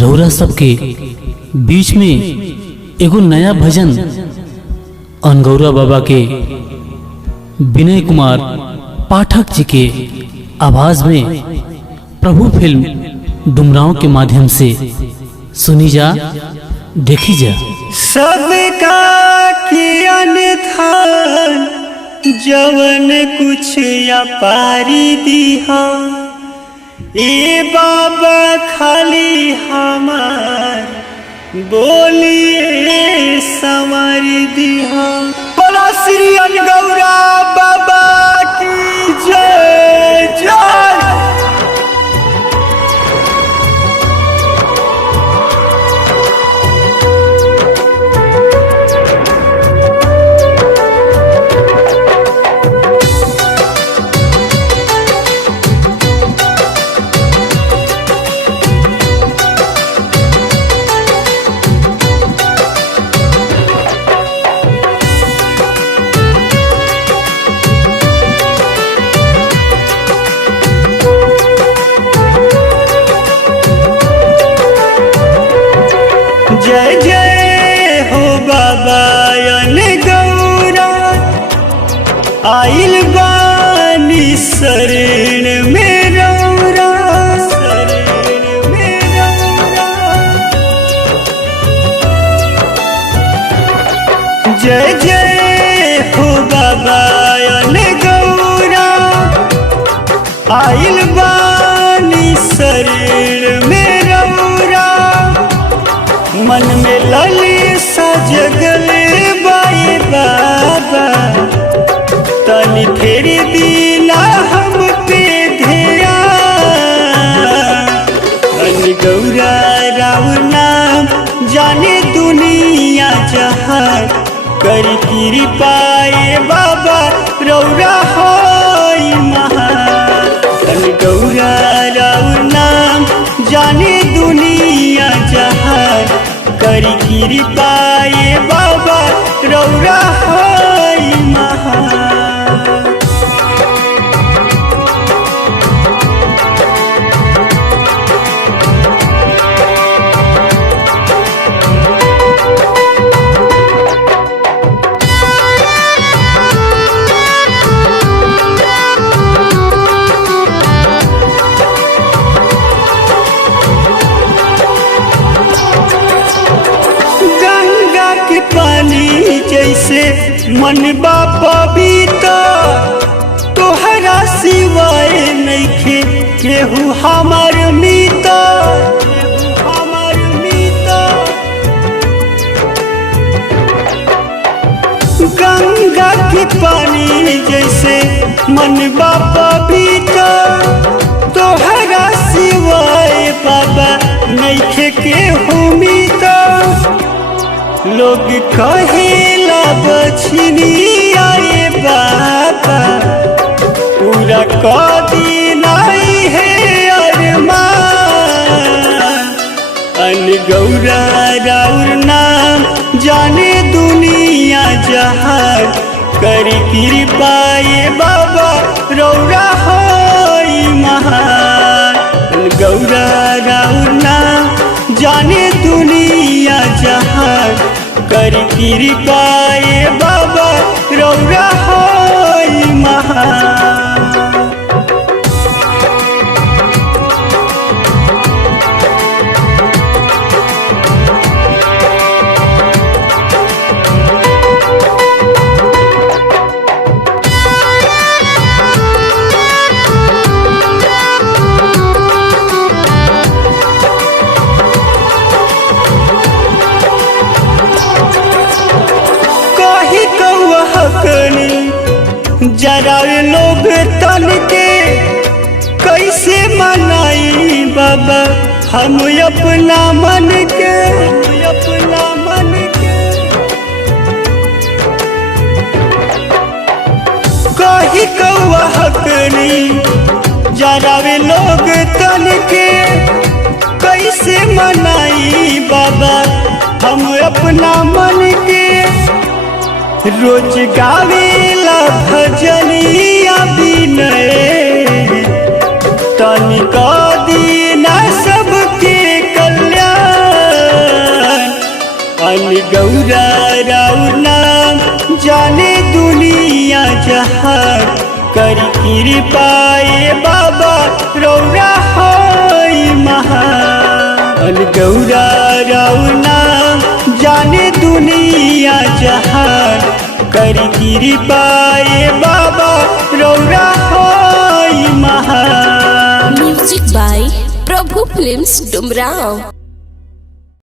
रौरा सबके बीच में एगो नया भजन अनगौरा बाबा के विनय कुमार पाठक जी के आवाज में प्रभु फिल्म डुमराव के माध्यम से सुनी जा, देखी जा। सबका कियन थान जवन कुछ या पारी दिहा, ए बाबा खाली हमार बोलिए संवर दिहा। बोला श्री अनगौरा बाबा की जय जय। जय जय हो बाबा अनगौरा, आइल बानी शरण में रौरा, शरण में रौरा। जय जय हो बाबा अनगौरा, आइल बानी शरण में रौरा। मन में ललिसा जगले बाई बाबा, तनी फेरी दीना हम पे ध्यान। अनगौरा राव नाम जाने दुनिया जहान, करी कृपाए बाबा रौरा होई महान। अनगौरा राव नाम जाने दुनिया जहान, करी कृपाए बाबा रौरा होई महान। पानी जैसे मन बा पवित्र, तोहरा सिवाय नइखे केहू हमार मित्र, हमार मित्र। गंगा के पानी जैसे मन बा पवित्र, तोहरा सिवाय बाबा नइखे केहू मित्र। लोग कहेला बछनी आए बाबा, पूरा कदी नहीं है अरमान। अनगौरा राउर नाम जाने दुनिया जहान, करी कृपाए बाबा रौरा होई महान। अनगौरा राउर नाम जाने दुनिया जहान, करी कृपाए बाबा रौरा होई महान। जरा लोग तन के कैसे मनाई बाबा हम अपना मन के, अपना मन के। कही कौआ हकनी जरा लोग तन के कैसे मनाई बाबा हम अपना मन के। रोज गावेला भजनिया विनय, तनिक दीना सबके कल्याण। गौरा राउर नाम जाने दुनिया जहान, करी कृपाए बाबा रौरा होई महान। गौरा राउर नाम जाने दुनिया जहान, करी कृपाए बाबा रौरा होई महान। Music by Prabhu films Dumraon.